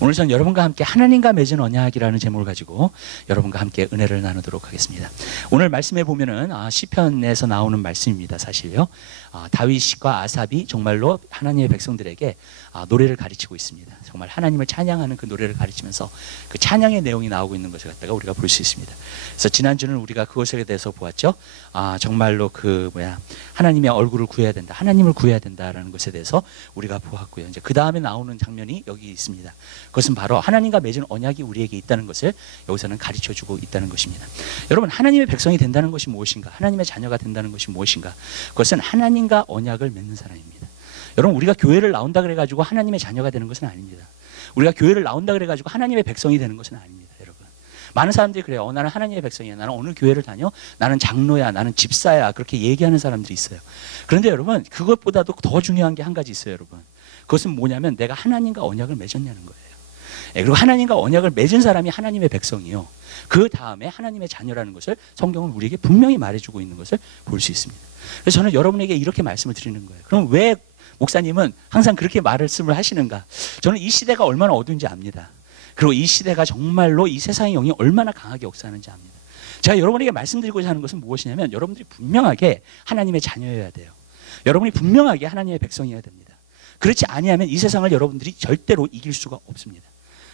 오늘 전 여러분과 함께 하나님과 맺은 언약이라는 제목을 가지고 여러분과 함께 은혜를 나누도록 하겠습니다. 오늘 말씀에 보면은 시편에서 나오는 말씀입니다. 사실요. 다윗과 아삽이 정말로 하나님의 백성들에게 노래를 가르치고 있습니다. 정말 하나님을 찬양하는 그 노래를 가르치면서 그 찬양의 내용이 나오고 있는 것을 갖다가 우리가 볼 수 있습니다. 그래서 지난주는 우리가 그것에 대해서 보았죠. 정말로 하나님의 얼굴을 구해야 된다, 하나님을 구해야 된다라는 것에 대해서 우리가 보았고요. 이제 그 다음에 나오는 장면이 여기 있습니다. 그것은 바로 하나님과 맺은 언약이 우리에게 있다는 것을 여기서는 가르쳐주고 있다는 것입니다. 여러분, 하나님의 백성이 된다는 것이 무엇인가? 하나님의 자녀가 된다는 것이 무엇인가? 그것은 하나님과 언약을 맺는 사람입니다. 여러분, 우리가 교회를 나온다 그래가지고 하나님의 자녀가 되는 것은 아닙니다. 우리가 교회를 나온다 그래가지고 하나님의 백성이 되는 것은 아닙니다. 여러분, 많은 사람들이 그래요. 나는 하나님의 백성이야, 나는 어느 교회를 다녀, 나는 장로야, 나는 집사야, 그렇게 얘기하는 사람들이 있어요. 그런데 여러분, 그것보다도 더 중요한 게 한 가지 있어요. 여러분, 그것은 뭐냐면 내가 하나님과 언약을 맺었냐는 거예요. 그리고 하나님과 언약을 맺은 사람이 하나님의 백성이요, 그 다음에 하나님의 자녀라는 것을 성경은 우리에게 분명히 말해주고 있는 것을 볼 수 있습니다. 그래서 저는 여러분에게 이렇게 말씀을 드리는 거예요. 그럼 왜 목사님은 항상 그렇게 말씀을 하시는가? 저는 이 시대가 얼마나 어두운지 압니다. 그리고 이 시대가 정말로 이 세상의 영이 얼마나 강하게 역사하는지 압니다. 제가 여러분에게 말씀드리고자 하는 것은 무엇이냐면, 여러분들이 분명하게 하나님의 자녀여야 돼요. 여러분이 분명하게 하나님의 백성이어야 됩니다. 그렇지 아니하면 이 세상을 여러분들이 절대로 이길 수가 없습니다.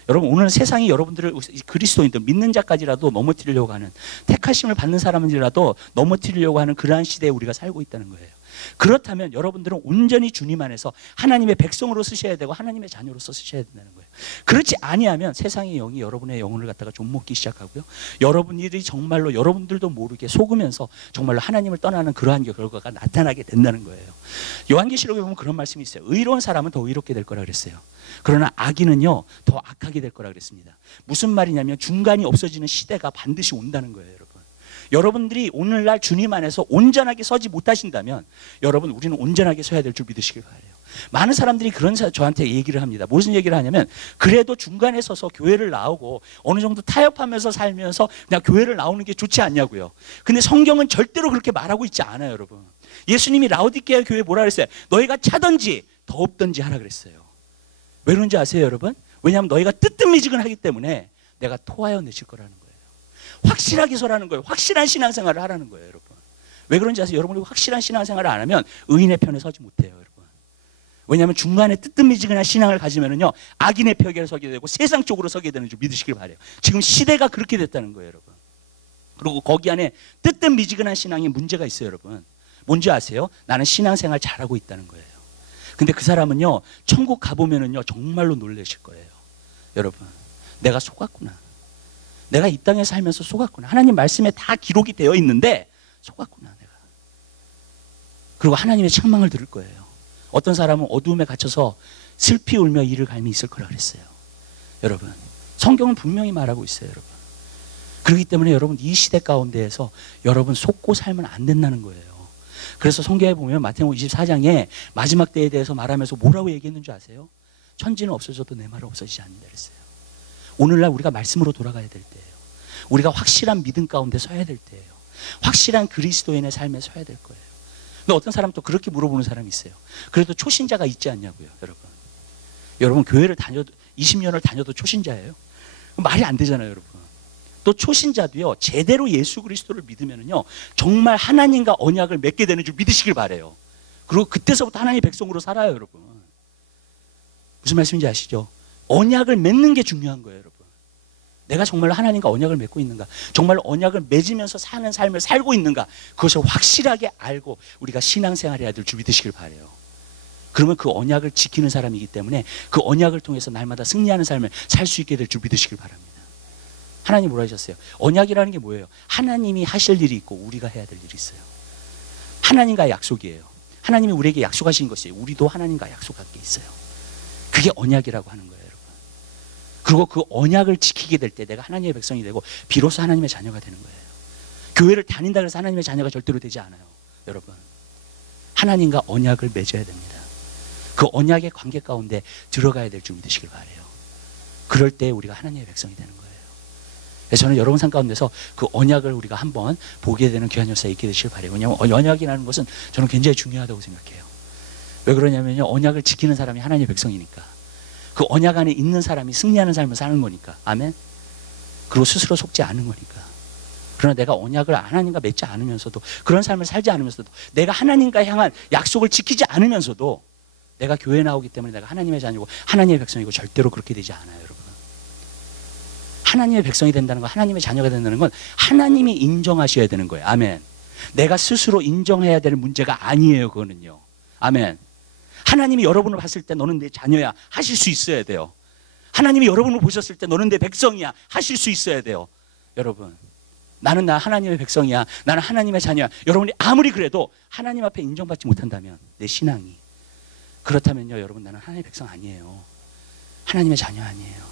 여러분, 오늘 세상이 여러분들을 그리스도인들, 믿는 자까지라도 넘어뜨리려고 하는, 택하심을 받는 사람들이라도 넘어뜨리려고 하는 그러한 시대에 우리가 살고 있다는 거예요. 그렇다면 여러분들은 온전히 주님 안에서 하나님의 백성으로 쓰셔야 되고 하나님의 자녀로서 쓰셔야 된다는 거예요. 그렇지 아니하면 세상의 영이 여러분의 영혼을 갖다가 좀먹기 시작하고요, 여러분들이 정말로 여러분들도 모르게 속으면서 정말로 하나님을 떠나는 그러한 결과가 나타나게 된다는 거예요. 요한계시록에 보면 그런 말씀이 있어요. 의로운 사람은 더 의롭게 될 거라 그랬어요. 그러나 악인은요 더 악하게 될 거라 그랬습니다. 무슨 말이냐면 중간이 없어지는 시대가 반드시 온다는 거예요. 여러분들이 오늘날 주님 안에서 온전하게 서지 못하신다면 여러분, 우리는 온전하게 서야 될 줄 믿으시길 바라요. 많은 사람들이 저한테 얘기를 합니다. 무슨 얘기를 하냐면, 그래도 중간에 서서 교회를 나오고 어느 정도 타협하면서 살면서 그냥 교회를 나오는 게 좋지 않냐고요. 근데 성경은 절대로 그렇게 말하고 있지 않아요. 여러분, 예수님이 라오디게아 교회에 뭐라 그랬어요? 너희가 차든지 더없든지 하라 그랬어요. 왜 그런지 아세요, 여러분? 왜냐하면 너희가 뜨뜻미지근하기 때문에 내가 토하여 내칠 거라는 거예요. 확실하게 서라는 거예요. 확실한 신앙생활을 하라는 거예요. 여러분, 왜 그런지 아세요? 여러분이 확실한 신앙생활을 안 하면 의인의 편에 서지 못해요. 여러분, 왜냐하면 중간에 뜨뜻미지근한 신앙을 가지면은요 악인의 벽에 서게 되고 세상 쪽으로 서게 되는 줄 믿으시길 바라요. 지금 시대가 그렇게 됐다는 거예요. 여러분, 그리고 거기 안에 뜨뜻미지근한 신앙에 문제가 있어요. 여러분, 뭔지 아세요? 나는 신앙생활 잘하고 있다는 거예요. 근데 그 사람은요 천국 가보면은요 정말로 놀라실 거예요. 여러분, 내가 속았구나, 내가 이 땅에 살면서 속았구나, 하나님 말씀에 다 기록이 되어 있는데 속았구나 내가. 그리고 하나님의 책망을 들을 거예요. 어떤 사람은 어두움에 갇혀서 슬피 울며 이를 갈미 있을 거라 그랬어요. 여러분, 성경은 분명히 말하고 있어요. 여러분, 그렇기 때문에 여러분, 이 시대 가운데에서 여러분 속고 살면 안 된다는 거예요. 그래서 성경에 보면 마태복음 24장에 마지막 때에 대해서 말하면서 뭐라고 얘기했는 줄 아세요? 천지는 없어져도 내 말은 없어지지 않는다 그랬어요. 오늘날 우리가 말씀으로 돌아가야 될 때예요. 우리가 확실한 믿음 가운데 서야 될 때예요. 확실한 그리스도인의 삶에 서야 될 거예요. 근데 어떤 사람 또 그렇게 물어보는 사람이 있어요. 그래도 초신자가 있지 않냐고요. 여러분 교회를 다녀도 20년을 다녀도 초신자예요? 말이 안 되잖아요. 여러분, 또 초신자도요 제대로 예수 그리스도를 믿으면은요 정말 하나님과 언약을 맺게 되는 줄 믿으시길 바래요. 그리고 그때서부터 하나님의 백성으로 살아요. 여러분, 무슨 말씀인지 아시죠? 언약을 맺는 게 중요한 거예요. 여러분, 내가 정말로 하나님과 언약을 맺고 있는가, 정말로 언약을 맺으면서 사는 삶을 살고 있는가, 그것을 확실하게 알고 우리가 신앙생활을 해야 될 줄 믿으시길 바라요. 그러면 그 언약을 지키는 사람이기 때문에 그 언약을 통해서 날마다 승리하는 삶을 살 수 있게 될 줄 믿으시길 바랍니다. 하나님 뭐라 하셨어요? 언약이라는 게 뭐예요? 하나님이 하실 일이 있고 우리가 해야 될 일이 있어요. 하나님과의 약속이에요. 하나님이 우리에게 약속하신 것이에요. 우리도 하나님과 약속할 게 있어요. 그게 언약이라고 하는 거예요. 그리고 그 언약을 지키게 될 때 내가 하나님의 백성이 되고 비로소 하나님의 자녀가 되는 거예요. 교회를 다닌다 그래서 하나님의 자녀가 절대로 되지 않아요. 여러분, 하나님과 언약을 맺어야 됩니다. 그 언약의 관계 가운데 들어가야 될 줄 믿으시길 바라요. 그럴 때 우리가 하나님의 백성이 되는 거예요. 그래서 저는 여러분 삶 가운데서 그 언약을 우리가 한번 보게 되는 귀한 역사가 있게 되시길 바라요. 왜냐하면 언약이라는 것은 저는 굉장히 중요하다고 생각해요. 왜 그러냐면요, 언약을 지키는 사람이 하나님의 백성이니까. 그 언약 안에 있는 사람이 승리하는 삶을 사는 거니까. 아멘. 그리고 스스로 속지 않은 거니까. 그러나 내가 언약을 하나님과 맺지 않으면서도, 그런 삶을 살지 않으면서도, 내가 하나님과 향한 약속을 지키지 않으면서도 내가 교회에 나오기 때문에 내가 하나님의 자녀고 하나님의 백성이고 절대로 그렇게 되지 않아요, 여러분. 하나님의 백성이 된다는 건, 하나님의 자녀가 된다는 건 하나님이 인정하셔야 되는 거예요. 아멘. 내가 스스로 인정해야 될 문제가 아니에요, 그거는요. 아멘. 하나님이 여러분을 봤을 때 너는 내 자녀야 하실 수 있어야 돼요. 하나님이 여러분을 보셨을 때 너는 내 백성이야 하실 수 있어야 돼요. 여러분, 나는 하나님의 백성이야, 나는 하나님의 자녀야. 여러분이 아무리 그래도 하나님 앞에 인정받지 못한다면, 내 신앙이 그렇다면요, 여러분, 나는 하나님의 백성 아니에요. 하나님의 자녀 아니에요.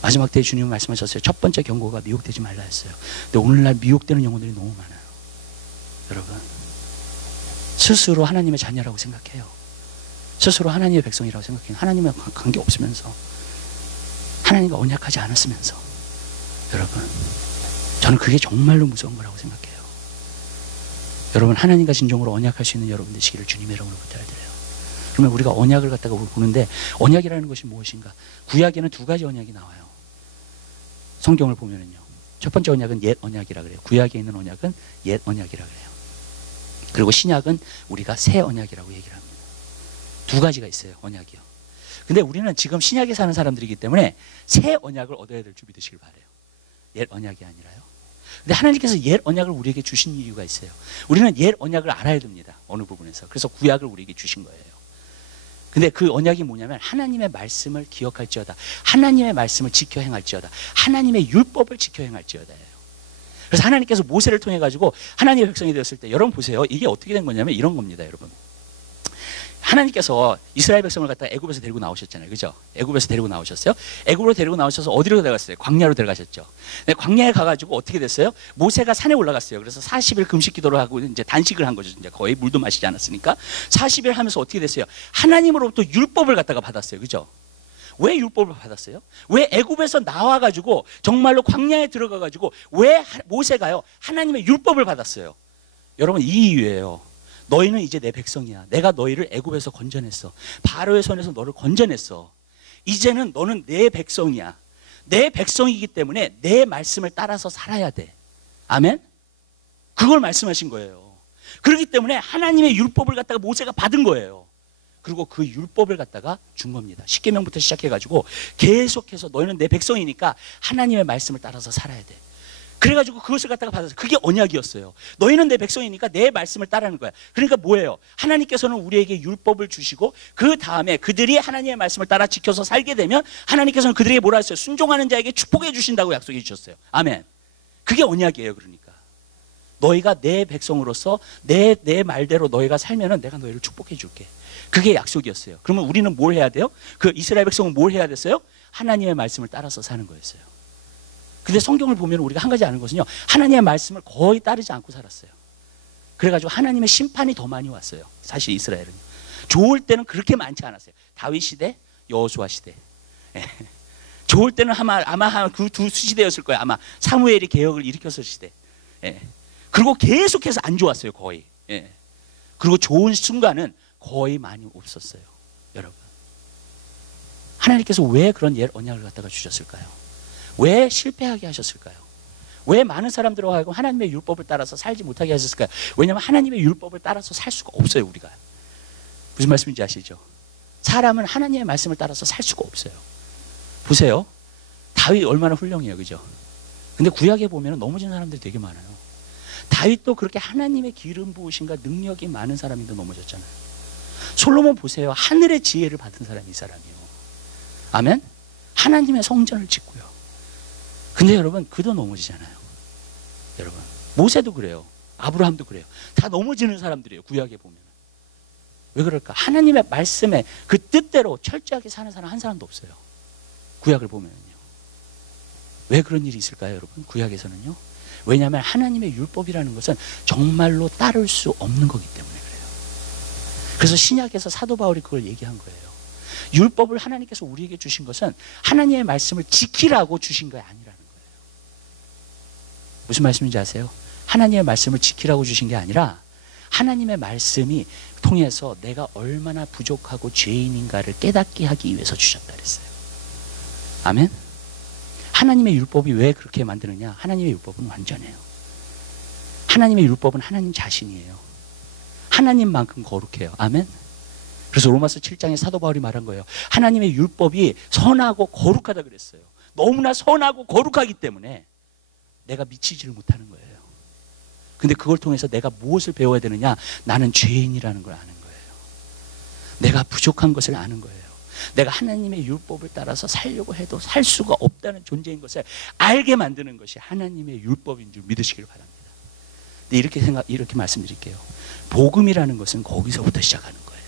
마지막 때에 주님은 말씀하셨어요. 첫 번째 경고가 미혹되지 말라 했어요. 근데 오늘날 미혹되는 영혼들이 너무 많아요. 여러분, 스스로 하나님의 자녀라고 생각해요. 스스로 하나님의 백성이라고 생각해요. 하나님과 관계 없으면서, 하나님과 언약하지 않았으면서. 여러분, 저는 그게 정말로 무서운 거라고 생각해요. 여러분, 하나님과 진정으로 언약할 수 있는 여러분 되시기를 주님의 이름으로 부탁드려요. 그러면 우리가 언약을 갖다가 보는데, 언약이라는 것이 무엇인가? 구약에는 두 가지 언약이 나와요. 성경을 보면은요, 첫 번째 언약은 옛 언약이라 그래요. 구약에 있는 언약은 옛 언약이라 그래요. 그리고 신약은 우리가 새 언약이라고 얘기를 합니다. 두 가지가 있어요, 언약이요. 근데 우리는 지금 신약에 사는 사람들이기 때문에 새 언약을 얻어야 될 줄 믿으시길 바라요. 옛 언약이 아니라요. 근데 하나님께서 옛 언약을 우리에게 주신 이유가 있어요. 우리는 옛 언약을 알아야 됩니다, 어느 부분에서. 그래서 구약을 우리에게 주신 거예요. 근데 그 언약이 뭐냐면, 하나님의 말씀을 기억할지어다, 하나님의 말씀을 지켜 행할지어다, 하나님의 율법을 지켜 행할지어다예요. 그래서 하나님께서 모세를 통해 가지고 하나님의 백성이 되었을 때, 여러분 보세요, 이게 어떻게 된 거냐면 이런 겁니다, 여러분. 하나님께서 이스라엘 백성을 갖다가 애굽에서 데리고 나오셨잖아요, 그죠? 애굽에서 데리고 나오셨어요. 애굽으로 데리고 나오셔서 어디로 데려갔어요? 광야로 데려가셨죠. 근데 광야에 가가지고 어떻게 됐어요? 모세가 산에 올라갔어요. 그래서 40일 금식 기도를 하고 이제 단식을 한 거죠. 이제 거의 물도 마시지 않았으니까 40일 하면서 어떻게 됐어요? 하나님으로부터 율법을 갖다가 받았어요, 그죠? 왜 율법을 받았어요? 왜 애굽에서 나와가지고 정말로 광야에 들어가가지고 왜 모세가요 하나님의 율법을 받았어요? 여러분, 이 이유예요. 너희는 이제 내 백성이야. 내가 너희를 애굽에서 건져냈어. 바로의 손에서 너를 건져냈어. 이제는 너는 내 백성이야. 내 백성이기 때문에 내 말씀을 따라서 살아야 돼. 아멘? 그걸 말씀하신 거예요. 그렇기 때문에 하나님의 율법을 갖다가 모세가 받은 거예요. 그리고 그 율법을 갖다가 준 겁니다. 십계명부터 시작해가지고 계속해서 너희는 내 백성이니까 하나님의 말씀을 따라서 살아야 돼. 그래가지고 그것을 갖다가 받아서, 그게 언약이었어요. 너희는 내 백성이니까 내 말씀을 따르는 거야. 그러니까 뭐예요? 하나님께서는 우리에게 율법을 주시고 그 다음에 그들이 하나님의 말씀을 따라 지켜서 살게 되면 하나님께서는 그들에게 뭐라 했어요? 순종하는 자에게 축복해 주신다고 약속해 주셨어요. 아멘. 그게 언약이에요. 그러니까 너희가 내 백성으로서 내 말대로 너희가 살면은 내가 너희를 축복해 줄게. 그게 약속이었어요. 그러면 우리는 뭘 해야 돼요? 그 이스라엘 백성은 뭘 해야 됐어요? 하나님의 말씀을 따라서 사는 거였어요. 근데 성경을 보면 우리가 한 가지 아는 것은요, 하나님의 말씀을 거의 따르지 않고 살았어요. 그래가지고 하나님의 심판이 더 많이 왔어요. 사실 이스라엘은 좋을 때는 그렇게 많지 않았어요. 다윗 시대, 여호수아 시대. 좋을 때는 아마 그 두 시대였을 거예요. 아마 사무엘이 개혁을 일으켰을 시대. 그리고 계속해서 안 좋았어요, 거의. 그리고 좋은 순간은 거의 많이 없었어요. 여러분, 하나님께서 왜 그런 옛 언약을 갖다가 주셨을까요? 왜 실패하게 하셨을까요? 왜 많은 사람들과 하여금 하나님의 율법을 따라서 살지 못하게 하셨을까요? 왜냐하면 하나님의 율법을 따라서 살 수가 없어요, 우리가. 무슨 말씀인지 아시죠? 사람은 하나님의 말씀을 따라서 살 수가 없어요. 보세요, 다윗 얼마나 훌륭해요, 그죠? 근데 구약에 보면 넘어진 사람들이 되게 많아요. 다윗도 그렇게 하나님의 기름 부으심과 능력이 많은 사람인데 넘어졌잖아요. 솔로몬 보세요, 하늘의 지혜를 받은 사람이 이 사람이요. 아멘? 하나님의 성전을 짓고요. 근데 여러분, 그도 넘어지잖아요. 여러분, 모세도 그래요. 아브라함도 그래요. 다 넘어지는 사람들이에요, 구약에 보면. 왜 그럴까? 하나님의 말씀에 그 뜻대로 철저하게 사는 사람 한 사람도 없어요, 구약을 보면요. 왜 그런 일이 있을까요, 여러분? 구약에서는요. 왜냐하면 하나님의 율법이라는 것은 정말로 따를 수 없는 거기 때문에 그래요. 그래서 신약에서 사도 바울이 그걸 얘기한 거예요. 율법을 하나님께서 우리에게 주신 것은 하나님의 말씀을 지키라고 주신 게 아니라는 거예요. 무슨 말씀인지 아세요? 하나님의 말씀을 지키라고 주신 게 아니라 하나님의 말씀이 통해서 내가 얼마나 부족하고 죄인인가를 깨닫게 하기 위해서 주셨다 그랬어요. 아멘. 하나님의 율법이 왜 그렇게 만드느냐? 하나님의 율법은 완전해요. 하나님의 율법은 하나님 자신이에요. 하나님만큼 거룩해요. 아멘. 그래서 로마서 7장에 사도 바울이 말한 거예요. 하나님의 율법이 선하고 거룩하다 그랬어요. 너무나 선하고 거룩하기 때문에 내가 미치지를 못하는 거예요. 근데 그걸 통해서 내가 무엇을 배워야 되느냐? 나는 죄인이라는 걸 아는 거예요. 내가 부족한 것을 아는 거예요. 내가 하나님의 율법을 따라서 살려고 해도 살 수가 없다는 존재인 것을 알게 만드는 것이 하나님의 율법인 줄 믿으시길 바랍니다. 근데 이렇게 말씀드릴게요. 복음이라는 것은 거기서부터 시작하는 거예요.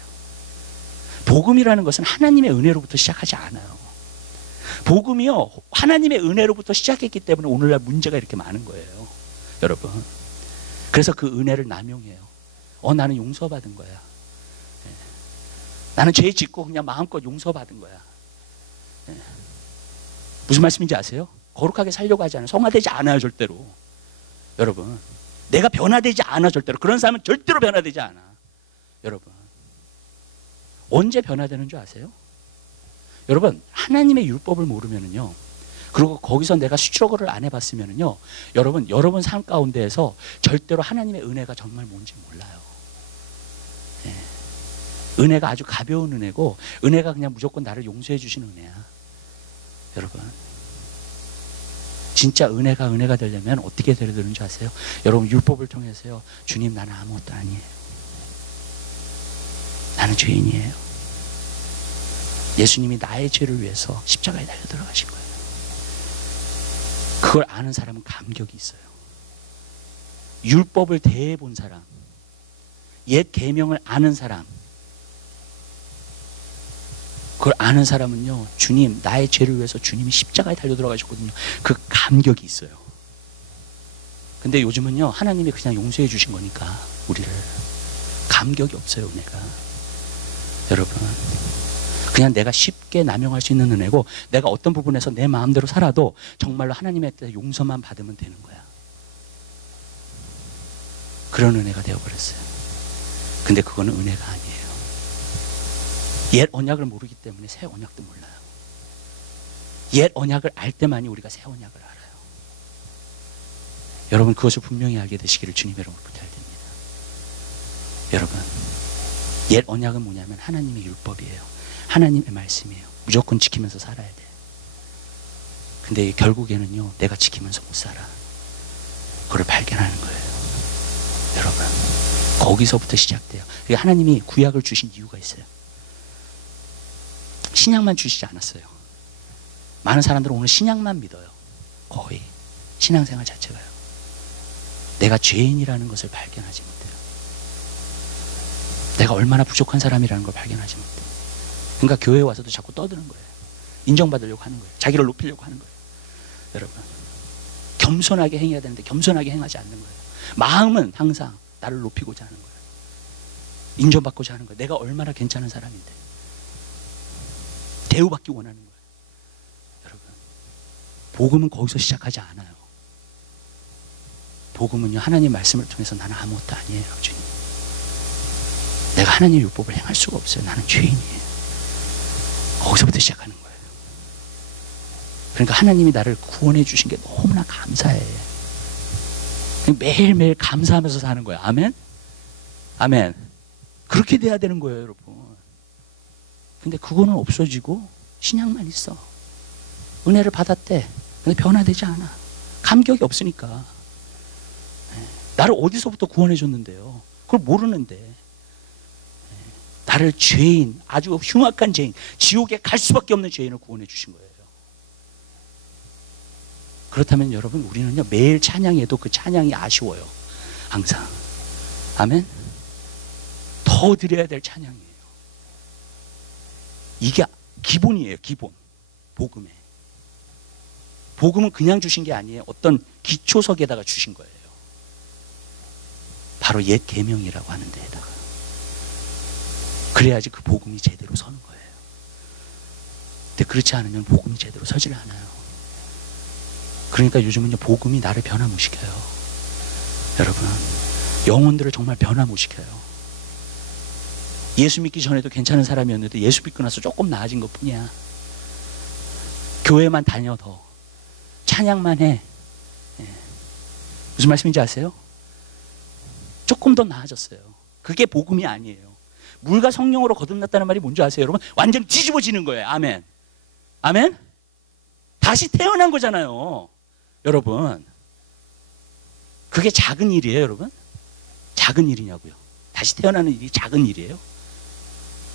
복음이라는 것은 하나님의 은혜로부터 시작하지 않아요. 복음이요, 하나님의 은혜로부터 시작했기 때문에 오늘날 문제가 이렇게 많은 거예요, 여러분. 그래서 그 은혜를 남용해요. 나는 용서받은 거야. 나는 죄 짓고 그냥 마음껏 용서받은 거야. 무슨 말씀인지 아세요? 거룩하게 살려고 하지 않아요. 성화되지 않아요, 절대로. 여러분, 내가 변화되지 않아, 절대로. 그런 사람은 절대로 변화되지 않아. 여러분, 언제 변화되는 줄 아세요? 여러분, 하나님의 율법을 모르면은요, 그리고 거기서 내가 스트러글을 안 해봤으면은요, 여러분 삶 가운데에서 절대로 하나님의 은혜가 정말 뭔지 몰라요. 은혜가 아주 가벼운 은혜고, 은혜가 그냥 무조건 나를 용서해 주시는 은혜야. 여러분, 진짜 은혜가 되려면 어떻게 되야 되는 줄 아세요? 여러분, 율법을 통해서요, 주님, 나는 아무것도 아니에요. 나는 죄인이에요. 예수님이 나의 죄를 위해서 십자가에 달려 들어가신 거예요. 그걸 아는 사람은 감격이 있어요. 율법을 대해본 사람, 옛 계명을 아는 사람, 그걸 아는 사람은요, 주님, 나의 죄를 위해서 주님이 십자가에 달려 들어가셨거든요. 그 감격이 있어요. 근데 요즘은요, 하나님이 그냥 용서해 주신 거니까 우리를 감격이 없어요, 은혜가. 여러분, 그냥 내가 쉽게 남용할 수 있는 은혜고, 내가 어떤 부분에서 내 마음대로 살아도 정말로 하나님의 뜻에 용서만 받으면 되는 거야. 그런 은혜가 되어버렸어요. 근데 그거는 은혜가 아니에요. 옛 언약을 모르기 때문에 새 언약도 몰라요. 옛 언약을 알 때만이 우리가 새 언약을 알아요. 여러분, 그것을 분명히 알게 되시기를 주님의 이름으로 부탁드립니다. 여러분, 옛 언약은 뭐냐면 하나님의 율법이에요. 하나님의 말씀이에요. 무조건 지키면서 살아야 돼. 근데 결국에는요, 내가 지키면서 못 살아. 그걸 발견하는 거예요. 여러분, 거기서부터 시작돼요. 하나님이 구약을 주신 이유가 있어요. 신약만 주시지 않았어요. 많은 사람들은 오늘 신약만 믿어요. 거의 신앙생활 자체가요. 내가 죄인이라는 것을 발견하지 못해요. 내가 얼마나 부족한 사람이라는 걸 발견하지 못해요. 그러니까 교회에 와서도 자꾸 떠드는 거예요. 인정받으려고 하는 거예요. 자기를 높이려고 하는 거예요. 여러분, 겸손하게 행해야 되는데 겸손하게 행하지 않는 거예요. 마음은 항상 나를 높이고자 하는 거예요. 인정받고자 하는 거예요. 내가 얼마나 괜찮은 사람인데, 대우받기 원하는 거예요. 여러분, 복음은 거기서 시작하지 않아요. 복음은요, 하나님 말씀을 통해서 나는 아무것도 아니에요, 주님. 내가 하나님의 율법을 행할 수가 없어요. 나는 죄인이에요. 거기서부터 시작하는 거예요. 그러니까 하나님이 나를 구원해 주신 게 너무나 감사해. 매일매일 감사하면서 사는 거예요. 아멘? 아멘. 그렇게 돼야 되는 거예요, 여러분. 근데 그거는 없어지고 신약만 있어. 은혜를 받았대. 근데 변화되지 않아. 감격이 없으니까. 나를 어디서부터 구원해 줬는데요. 그걸 모르는데. 나를 죄인, 아주 흉악한 죄인, 지옥에 갈 수밖에 없는 죄인을 구원해 주신 거예요. 그렇다면 여러분, 우리는요, 매일 찬양해도 그 찬양이 아쉬워요. 항상. 아멘? 더 드려야 될 찬양이에요. 이게 기본이에요, 기본. 복음에. 복음은 그냥 주신 게 아니에요. 어떤 기초석에다가 주신 거예요. 바로 옛 계명이라고 하는 데에다가. 그래야지 그 복음이 제대로 서는 거예요. 근데 그렇지 않으면 복음이 제대로 서질 않아요. 그러니까 요즘은요, 복음이 나를 변화무시켜요. 여러분, 영혼들을 정말 변화 못 시켜요. 예수 믿기 전에도 괜찮은 사람이었는데 예수 믿고 나서 조금 나아진 것 뿐이야. 교회만 다녀 더. 찬양만 해. 무슨 말씀인지 아세요? 조금 더 나아졌어요. 그게 복음이 아니에요. 물과 성령으로 거듭났다는 말이 뭔지 아세요, 여러분? 완전히 뒤집어지는 거예요. 아멘. 아멘? 다시 태어난 거잖아요. 여러분. 그게 작은 일이에요, 여러분? 작은 일이냐고요. 다시 태어나는 일이 작은 일이에요.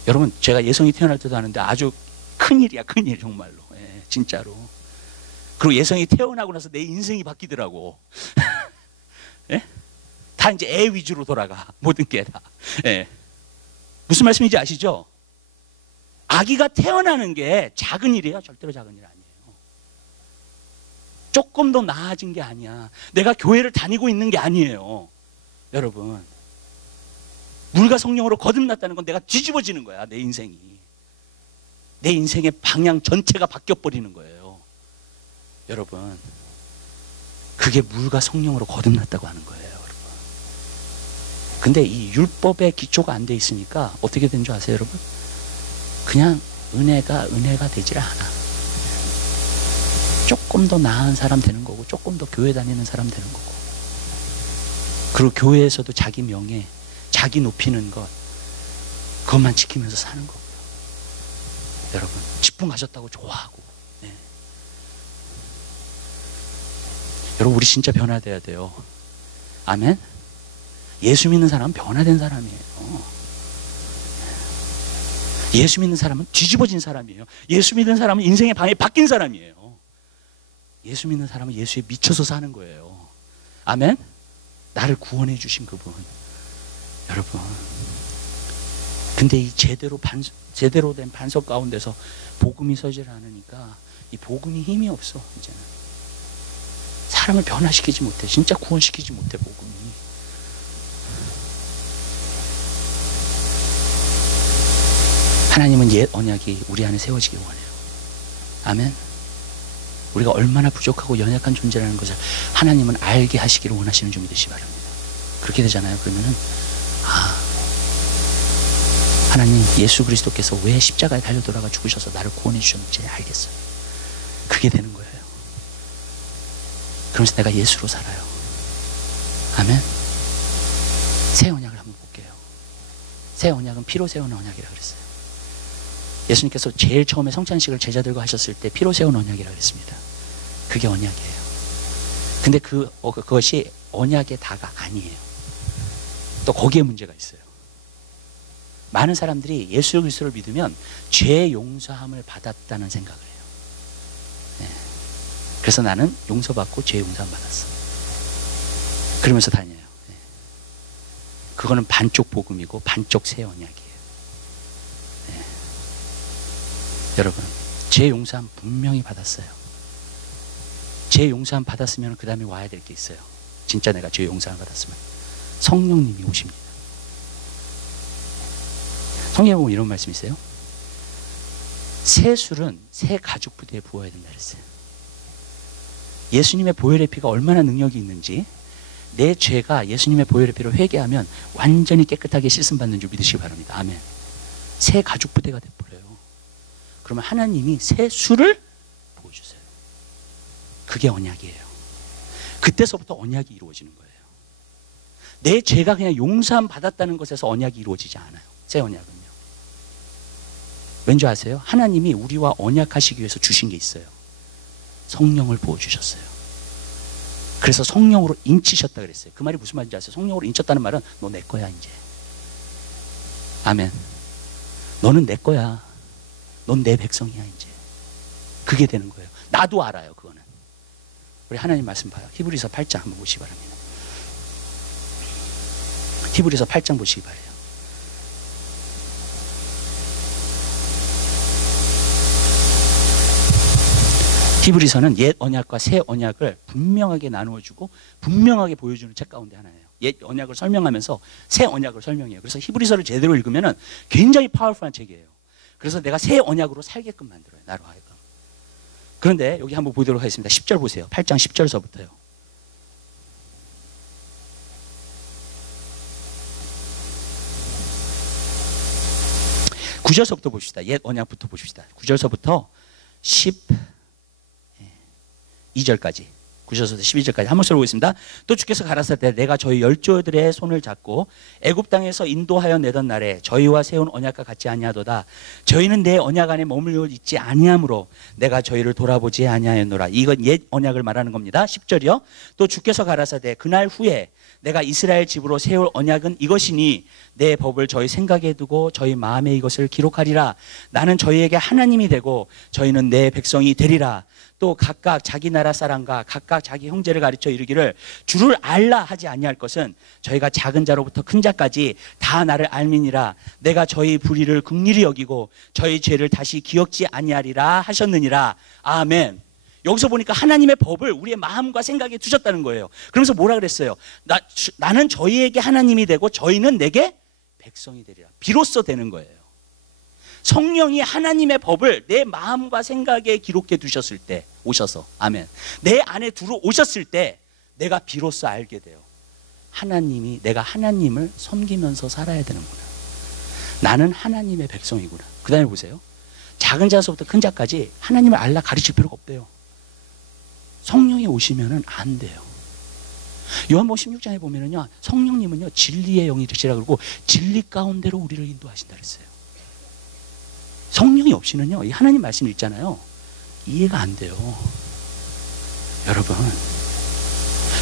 여러분, 제가 예성이 태어날 때도 하는데 아주 큰 일이야, 큰 일, 정말로. 예, 진짜로. 그리고 예성이 태어나고 나서 내 인생이 바뀌더라고. 예? 다 이제 애 위주로 돌아가. 모든 게 다. 예. 무슨 말씀인지 아시죠? 아기가 태어나는 게 작은 일이에요. 절대로 작은 일 아니에요. 조금 더 나아진 게 아니야. 내가 교회를 다니고 있는 게 아니에요. 여러분, 물과 성령으로 거듭났다는 건 내가 뒤집어지는 거야. 내 인생이. 내 인생의 방향 전체가 바뀌어버리는 거예요. 여러분, 그게 물과 성령으로 거듭났다고 하는 거예요. 여러분. 근데 이 율법의 기초가 안 돼 있으니까 어떻게 된 줄 아세요, 여러분? 그냥 은혜가 되질 않아. 조금 더 나은 사람 되는 거고, 조금 더 교회 다니는 사람 되는 거고, 그리고 교회에서도 자기 명예, 자기 높이는 것, 그것만 지키면서 사는 거고요. 여러분, 직분 가졌다고 좋아하고. 네. 여러분, 우리 진짜 변화돼야 돼요. 아멘? 예수 믿는 사람은 변화된 사람이에요. 예수 믿는 사람은 뒤집어진 사람이에요. 예수 믿는 사람은 인생의 방향이 바뀐 사람이에요. 예수 믿는 사람은 예수에 미쳐서 사는 거예요. 아멘? 나를 구원해 주신 그분. 여러분, 근데 이 제대로 된 반석 가운데서 복음이 서질 않으니까 이 복음이 힘이 없어. 이제는 사람을 변화시키지 못해. 진짜 구원시키지 못해, 복음이. 하나님은 옛 언약이 우리 안에 세워지기 원해요. 아멘? 우리가 얼마나 부족하고 연약한 존재라는 것을 하나님은 알게 하시기를 원하시는 줄 믿으시기 바랍니다. 그렇게 되잖아요. 그러면은 하나님, 예수 그리스도께서 왜 십자가에 달려 돌아가 죽으셔서 나를 구원해 주셨는지 알겠어요. 그게 되는 거예요. 그러면서 내가 예수로 살아요. 아멘. 새 언약을 한번 볼게요. 새 언약은 피로 세운 언약이라고 그랬어요. 예수님께서 제일 처음에 성찬식을 제자들과 하셨을 때 피로 세운 언약이라고 그랬습니다. 그게 언약이에요. 근데 그것이 언약의 다가 아니에요. 또 거기에 문제가 있어요. 많은 사람들이 예수 그리스도를 믿으면 죄 용서함을 받았다는 생각을 해요. 네. 그래서 나는 용서받고 죄 용서함 받았어. 그러면서 다녀요. 네. 그거는 반쪽 복음이고 반쪽 새 언약이에요. 네. 여러분, 죄 용서함 분명히 받았어요. 죄 용서함 받았으면 그 다음에 와야 될 게 있어요. 진짜 내가 죄 용서함 받았으면 성령님이 오십니다. 성경에 보면 이런 말씀이 있어요. 새 술은 새 가죽 부대에 부어야 된다 그랬어요. 예수님의 보혈의 피가 얼마나 능력이 있는지, 내 죄가 예수님의 보혈의 피로 회개하면 완전히 깨끗하게 씻음받는 줄 믿으시기 바랍니다. 아멘. 새 가죽 부대가 돼버려요. 그러면 하나님이 새 술을 부어주세요. 그게 언약이에요. 그때서부터 언약이 이루어지는 거예요. 내 죄가 그냥 용서함 받았다는 것에서 언약이 이루어지지 않아요. 새 언약은요. 왠지 아세요? 하나님이 우리와 언약하시기 위해서 주신 게 있어요. 성령을 부어주셨어요. 그래서 성령으로 인치셨다 그랬어요. 그 말이 무슨 말인지 아세요? 성령으로 인쳤다는 말은 너 내 거야 이제. 아멘. 너는 내 거야. 넌 내 백성이야 이제. 그게 되는 거예요. 나도 알아요 그거는. 우리 하나님 말씀 봐요. 히브리서 8장 한번 보시기 바랍니다. 히브리서 8장 보시기 바래요. 히브리서는 옛 언약과 새 언약을 분명하게 나누어주고 분명하게 보여주는 책 가운데 하나예요. 옛 언약을 설명하면서 새 언약을 설명해요. 그래서 히브리서를 제대로 읽으면 굉장히 파워풀한 책이에요. 그래서 내가 새 언약으로 살게끔 만들어요. 나로 하여금. 그런데 여기 한번 보도록 하겠습니다. 10절 보세요. 8장 10절서부터요. 9절서부터 봅시다. 옛 언약부터 보십시다. 9절서부터 12절까지 9절서부터 12절까지 한 목소리로 보겠습니다. 또 주께서 가라사대 내가 저희 열조들의 손을 잡고 애굽 땅에서 인도하여 내던 날에 저희와 세운 언약과 같지 아니하도다. 저희는 내 언약 안에 머물러 있지 아니하므로 내가 저희를 돌아보지 아니하였노라. 이건 옛 언약을 말하는 겁니다. 10절이요. 또 주께서 가라사대 그날 후에 내가 이스라엘 집으로 세울 언약은 이것이니 내 법을 저희 생각에 두고 저희 마음에 이것을 기록하리라. 나는 저희에게 하나님이 되고 저희는 내 백성이 되리라. 또 각각 자기 나라 사람과 각각 자기 형제를 가르쳐 이르기를 주를 알라 하지 아니할 것은 저희가 작은 자로부터 큰 자까지 다 나를 알미니라. 내가 저희 불의를 긍휼히 여기고 저희 죄를 다시 기억지 아니하리라 하셨느니라. 아멘. 여기서 보니까 하나님의 법을 우리의 마음과 생각에 두셨다는 거예요. 그러면서 뭐라 그랬어요? 나는 저희에게 하나님이 되고 저희는 내게 백성이 되리라. 비로소 되는 거예요. 성령이 하나님의 법을 내 마음과 생각에 기록해 두셨을 때 오셔서 아멘. 내 안에 들어오셨을 때 내가 비로소 알게 돼요. 내가 하나님을 섬기면서 살아야 되는구나. 나는 하나님의 백성이구나. 그 다음에 보세요. 작은 자서부터 큰 자까지 하나님을 알라 가르칠 필요가 없대요. 성령이 오시면은 안 돼요. 요한복음 16장에 보면은요, 성령님은요 진리의 영이시라 그러고 진리 가운데로 우리를 인도하신다 그랬어요. 성령이 없이는요, 이 하나님 말씀 읽잖아요, 이해가 안 돼요, 여러분.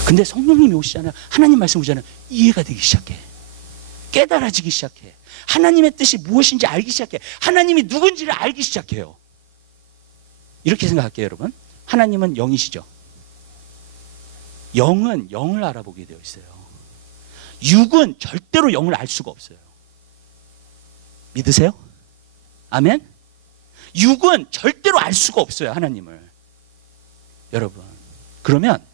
근데 성령님이 오시잖아요, 하나님 말씀 오잖아요, 이해가 되기 시작해. 깨달아지기 시작해. 하나님의 뜻이 무엇인지 알기 시작해. 하나님이 누군지를 알기 시작해요. 이렇게 생각할게요, 여러분. 하나님은 영이시죠. 영은 영을 알아보게 되어 있어요. 육은 절대로 영을 알 수가 없어요. 믿으세요? 아멘? 육은 절대로 알 수가 없어요, 하나님을. 여러분, 그러면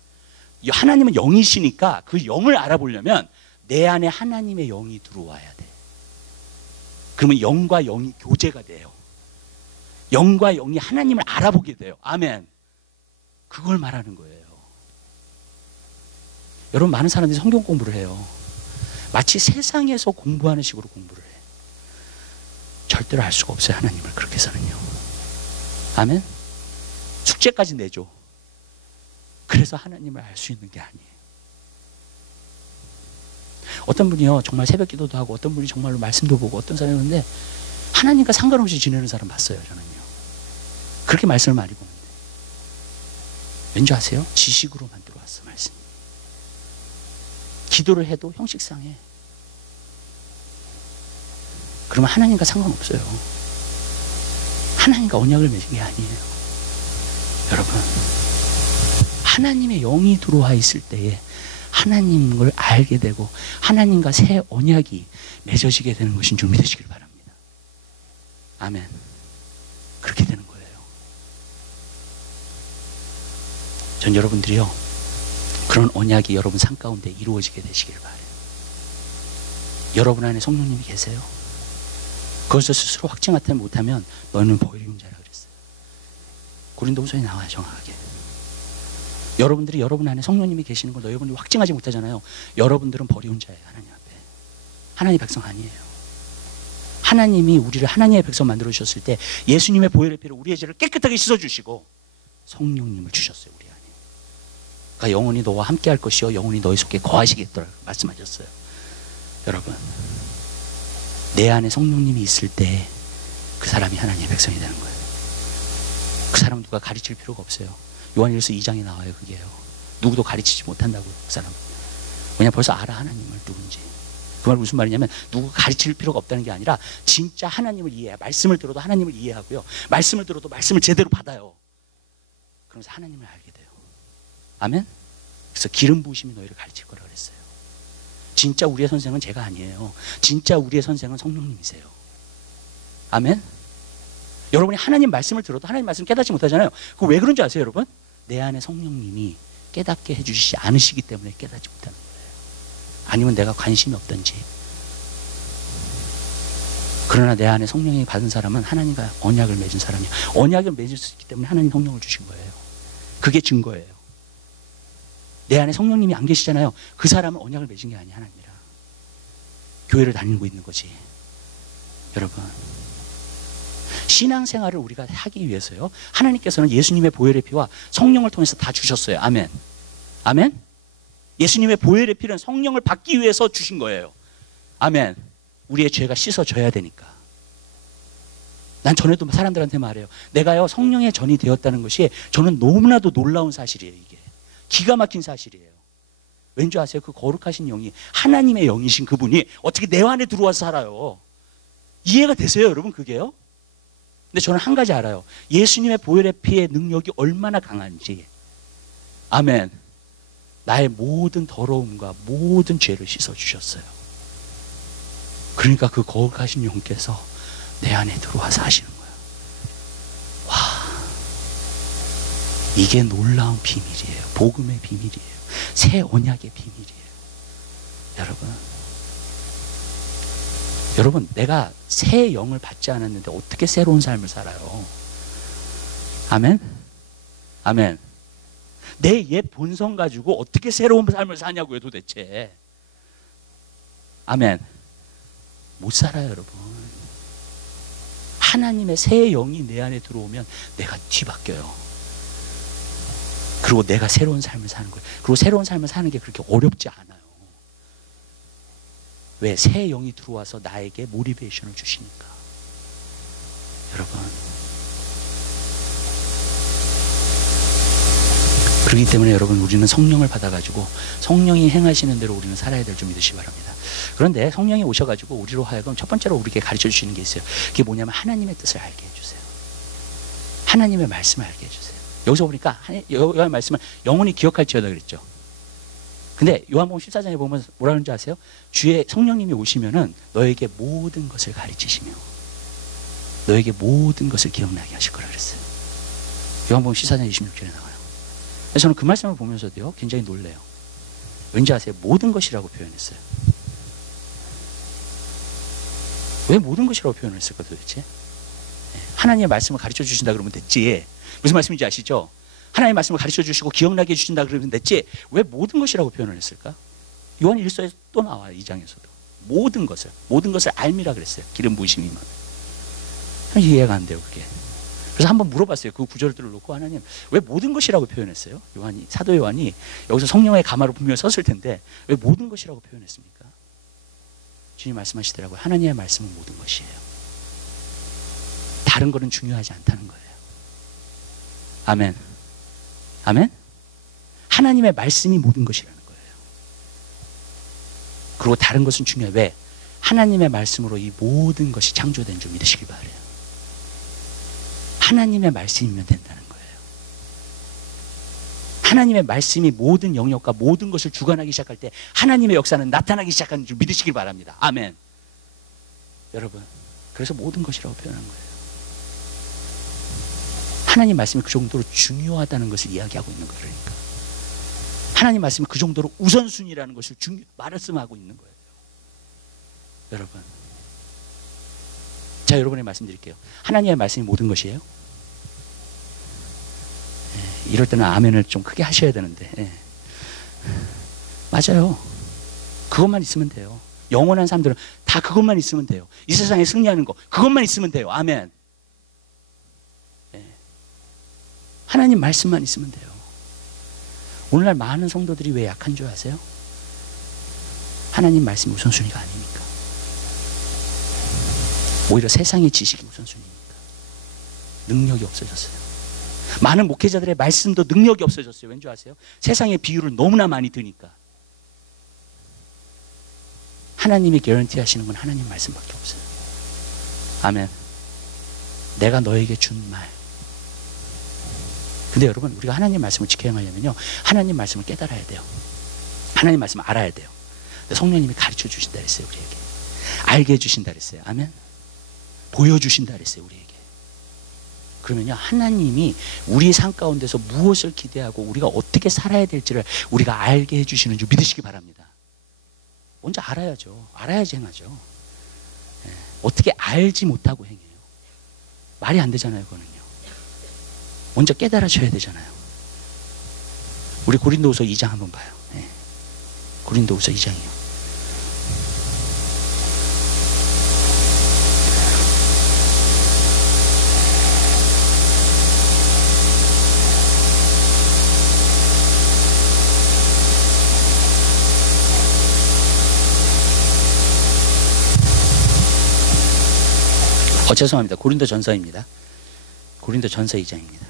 하나님은 영이시니까 그 영을 알아보려면 내 안에 하나님의 영이 들어와야 돼. 그러면 영과 영이 교제가 돼요. 영과 영이 하나님을 알아보게 돼요. 아멘. 그걸 말하는 거예요. 여러분, 많은 사람들이 성경 공부를 해요. 마치 세상에서 공부하는 식으로 공부를 해. 절대로 알 수가 없어요, 하나님을. 그렇게 해서는요. 아멘. 숙제까지 내줘. 그래서 하나님을 알 수 있는 게 아니에요. 어떤 분이요, 정말 새벽 기도도 하고, 어떤 분이 정말로 말씀도 보고, 어떤 사람이 있는데 하나님과 상관없이 지내는 사람 봤어요, 저는요. 그렇게 말씀을 많이 보는데 왠지 아세요? 지식으로만 들어왔어, 말씀이. 기도를 해도 형식상해. 그러면 하나님과 상관없어요. 하나님과 언약을 맺은 게 아니에요. 여러분, 하나님의 영이 들어와 있을 때에 하나님을 알게 되고 하나님과 새 언약이 맺어지게 되는 것인 줄 믿으시길 바랍니다. 아멘. 그렇게 되는 거예요. 전 여러분들이요, 그런 언약이 여러분 삶 가운데 이루어지게 되시길 바라요. 여러분 안에 성령님이 계세요. 그것을 스스로 확증하지 못하면 너는 버리는 자라 그랬어요. 고린도후서에 나와요, 정확하게. 여러분들이 여러분 안에 성령님이 계시는 걸 여러분들이 확증하지 못하잖아요. 여러분들은 버리운 자예요, 하나님 앞에. 하나님의 백성 아니에요. 하나님이 우리를 하나님의 백성 만들어 주셨을 때 예수님의 보혈의 피로 우리의 죄를 깨끗하게 씻어주시고 성령님을 주셨어요, 우리 안에. 그러니까 영원히 너와 함께 할 것이요 영원히 너희 속에 거하시겠더라 말씀하셨어요. 여러분, 내 안에 성령님이 있을 때 그 사람이 하나님의 백성이 되는 거예요. 그 사람 누가 가르칠 필요가 없어요. 요한일서 2장에 나와요, 그게요. 누구도 가르치지 못한다고요, 그 사람. 왜냐면 벌써 알아, 하나님을 누군지. 그 말 무슨 말이냐면 누구가 가르칠 필요가 없다는 게 아니라 진짜 하나님을 이해해요. 말씀을 들어도 하나님을 이해하고요, 말씀을 들어도 말씀을 제대로 받아요. 그러면서 하나님을 알게 돼요. 아멘? 그래서 기름 부으심이 너희를 가르칠 거라 그랬어요. 진짜 우리의 선생은 제가 아니에요. 진짜 우리의 선생은 성령님이세요. 아멘? 여러분이 하나님 말씀을 들어도 하나님 말씀 깨닫지 못하잖아요. 그거 왜 그런 줄 아세요, 여러분? 내 안에 성령님이 깨닫게 해주시지 않으시기 때문에 깨닫지 못하는 거예요. 아니면 내가 관심이 없던지. 그러나 내 안에 성령이 받은 사람은 하나님과 언약을 맺은 사람이에요. 언약을 맺을 수 있기 때문에 하나님 성령을 주신 거예요. 그게 증거예요. 내 안에 성령님이 안 계시잖아요. 그 사람은 언약을 맺은 게 아니야, 하나님이랑. 교회를 다니고 있는 거지. 여러분, 신앙생활을 우리가 하기 위해서요, 하나님께서는 예수님의 보혈의 피와 성령을 통해서 다 주셨어요. 아멘. 아멘. 예수님의 보혈의 피는 성령을 받기 위해서 주신 거예요. 아멘. 우리의 죄가 씻어져야 되니까. 난 전에도 사람들한테 말해요. 내가요 성령의 전이 되었다는 것이 저는 너무나도 놀라운 사실이에요. 이게 기가 막힌 사실이에요. 왠지 아세요? 그 거룩하신 영이 하나님의 영이신 그분이 어떻게 내 안에 들어와서 살아요? 이해가 되세요 여러분? 그게요? 근데 저는 한 가지 알아요. 예수님의 보혈의 피의 능력이 얼마나 강한지. 아멘. 나의 모든 더러움과 모든 죄를 씻어주셨어요. 그러니까 그 거룩하신 영께서 내 안에 들어와서 하시는 거예요. 와, 이게 놀라운 비밀이에요. 복음의 비밀이에요. 새 언약의 비밀이에요. 여러분 내가 새 영을 받지 않았는데 어떻게 새로운 삶을 살아요? 아멘? 아멘. 내 옛 본성 가지고 어떻게 새로운 삶을 사냐고요 도대체. 아멘. 못 살아요 여러분. 하나님의 새 영이 내 안에 들어오면 내가 뒤바뀌어요. 그리고 내가 새로운 삶을 사는 거예요. 그리고 새로운 삶을 사는 게 그렇게 어렵지 않아요. 왜? 새 영이 들어와서 나에게 모티베이션을 주시니까. 여러분, 그렇기 때문에 여러분 우리는 성령을 받아가지고 성령이 행하시는 대로 우리는 살아야 될 줄 믿으시기 바랍니다. 그런데 성령이 오셔가지고 우리로 하여금 첫 번째로 우리에게 가르쳐 주시는 게 있어요. 그게 뭐냐면 하나님의 뜻을 알게 해주세요. 하나님의 말씀을 알게 해주세요. 여기서 보니까 요한 말씀을 영원히 기억할지어다 그랬죠. 근데 요한복음 14장에 보면 뭐라 그러는지 아세요? 주의 성령님이 오시면은 너에게 모든 것을 가르치시며 너에게 모든 것을 기억나게 하실 거라 그랬어요. 요한복음 14장 26절에 나와요. 저는 그 말씀을 보면서도요 굉장히 놀래요. 왠지 아세요? 모든 것이라고 표현했어요. 왜 모든 것이라고 표현을 했을까 도대체? 하나님의 말씀을 가르쳐 주신다 그러면 됐지. 무슨 말씀인지 아시죠? 하나님의 말씀을 가르쳐 주시고 기억나게 해주신다 그러면 됐지. 왜 모든 것이라고 표현을 했을까? 요한 1서에 또 나와요. 2장에서도 모든 것을 알미라 그랬어요. 기름 부으심이면. 이해가 안 돼요 그게. 그래서 한번 물어봤어요. 그 구절들을 놓고 하나님 왜 모든 것이라고 표현했어요? 사도 요한이 여기서 성령의 가마로 분명히 섰을 텐데 왜 모든 것이라고 표현했습니까? 주님 말씀하시더라고요. 하나님의 말씀은 모든 것이에요. 다른 거는 중요하지 않다는 거예요. 아멘. 아멘. 하나님의 말씀이 모든 것이라는 거예요. 그리고 다른 것은 중요해요. 왜? 하나님의 말씀으로 이 모든 것이 창조된 줄 믿으시길 바라요. 하나님의 말씀이면 된다는 거예요. 하나님의 말씀이 모든 영역과 모든 것을 주관하기 시작할 때 하나님의 역사는 나타나기 시작하는 줄 믿으시길 바랍니다. 아멘. 여러분, 그래서 모든 것이라고 표현한 거예요. 하나님 말씀이 그 정도로 중요하다는 것을 이야기하고 있는 거예요. 그러니까 하나님 말씀이 그 정도로 우선순위라는 것을 말씀하고 있는 거예요. 여러분, 자 여러분의 말씀드릴게요. 하나님의 말씀이 모든 것이에요? 이럴 때는 아멘을 좀 크게 하셔야 되는데. 맞아요. 그것만 있으면 돼요. 영원한 사람들은 다 그것만 있으면 돼요. 이 세상에 승리하는 거 그것만 있으면 돼요. 아멘. 하나님 말씀만 있으면 돼요. 오늘날 많은 성도들이 왜 약한 줄 아세요? 하나님 말씀이 우선순위가 아니니까. 오히려 세상의 지식이 우선순위니까. 능력이 없어졌어요. 많은 목회자들의 말씀도 능력이 없어졌어요. 왠지 아세요? 세상의 비유를 너무나 많이 드니까. 하나님이 개런티 하시는 건 하나님 말씀밖에 없어요. 아멘. 내가 너에게 준 말. 근데 여러분 우리가 하나님 말씀을 지켜야 하려면요 하나님 말씀을 깨달아야 돼요. 하나님 말씀을 알아야 돼요. 성령님이 가르쳐 주신다 그랬어요. 우리에게 알게 해주신다 그랬어요. 아멘. 보여주신다 그랬어요. 우리에게. 그러면요 하나님이 우리 삶 가운데서 무엇을 기대하고 우리가 어떻게 살아야 될지를 우리가 알게 해주시는 줄 믿으시기 바랍니다. 먼저 알아야죠. 알아야지 행하죠. 어떻게 알지 못하고 행해요? 말이 안 되잖아요. 그거는요. 먼저 깨달아셔야 되잖아요. 우리 고린도후서 2장 한번 봐요. 고린도후서 2장이요. 죄송합니다. 고린도 전서입니다. 고린도 전서 2장입니다.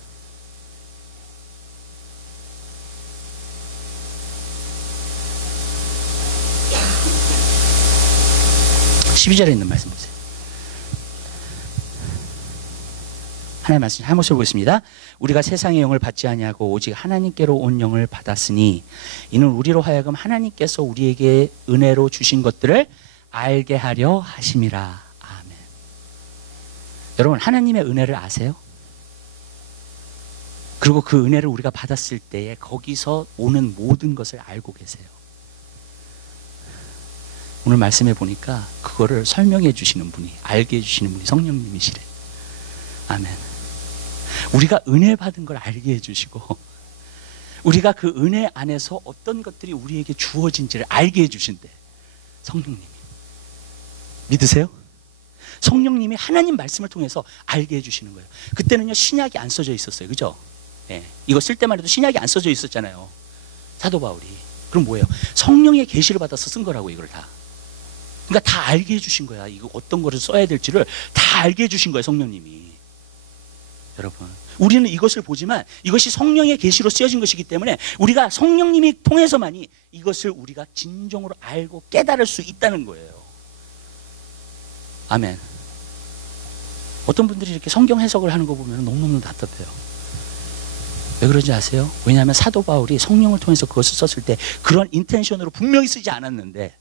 12절에 있는 말씀 보세요. 하나님의 말씀 한 목소리 보겠습니다. 우리가 세상의 영을 받지 아니하고 오직 하나님께로 온 영을 받았으니 이는 우리로 하여금 하나님께서 우리에게 은혜로 주신 것들을 알게 하려 하심이라. 아멘. 여러분, 하나님의 은혜를 아세요? 그리고 그 은혜를 우리가 받았을 때에 거기서 오는 모든 것을 알고 계세요. 오늘 말씀해 보니까 그거를 설명해 주시는 분이, 알게 해주시는 분이 성령님이시래. 아멘. 우리가 은혜 받은 걸 알게 해주시고, 우리가 그 은혜 안에서 어떤 것들이 우리에게 주어진지를 알게 해주신대. 성령님이. 믿으세요? 성령님이 하나님 말씀을 통해서 알게 해주시는 거예요. 그때는요, 신약이 안 써져 있었어요. 그죠? 예. 이거 쓸 때만 해도 신약이 안 써져 있었잖아요. 사도 바울이. 그럼 뭐예요? 성령의 계시를 받아서 쓴 거라고, 이걸 다. 그러니까 다 알게 해주신 거야. 이거 어떤 거를 써야 될지를 다 알게 해주신 거예요, 성령님이. 여러분, 우리는 이것을 보지만 이것이 성령의 계시로 쓰여진 것이기 때문에 우리가 성령님이 통해서만이 이것을 우리가 진정으로 알고 깨달을 수 있다는 거예요. 아멘. 어떤 분들이 이렇게 성경 해석을 하는 거 보면 너무너무 답답해요. 왜 그런지 아세요? 왜냐하면 사도 바울이 성령을 통해서 그것을 썼을 때 그런 인텐션으로 분명히 쓰지 않았는데